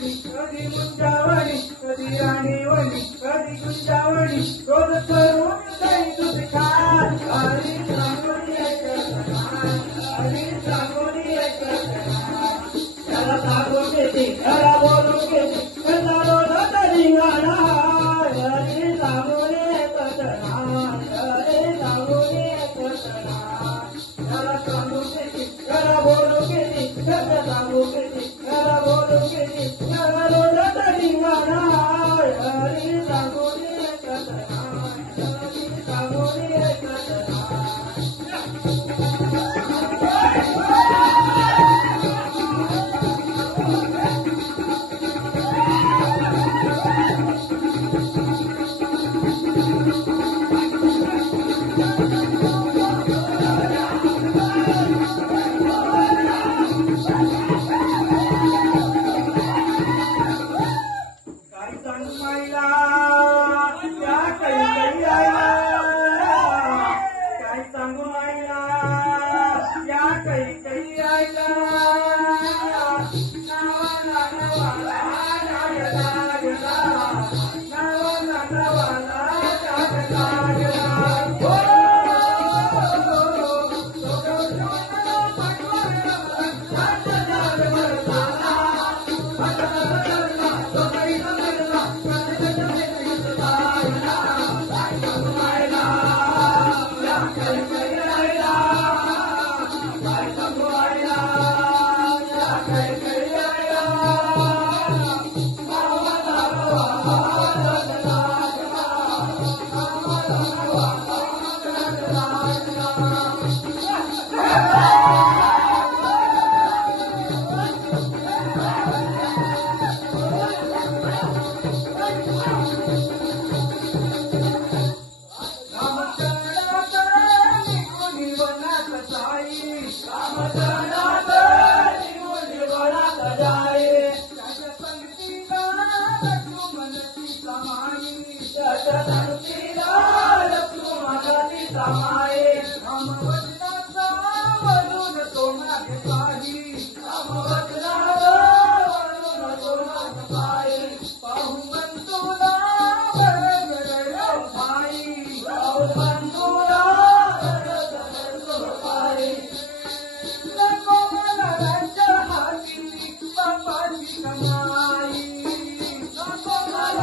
ಕದಿ ಗುಂಜಾವಣಿ ಕದಿ ರಾಣಿ ಒಲಿ ಕದಿ ಗುಂಜಾವಣಿ ಕೋದ ತರುವ Jesus. मि समा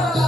Oh! Yeah.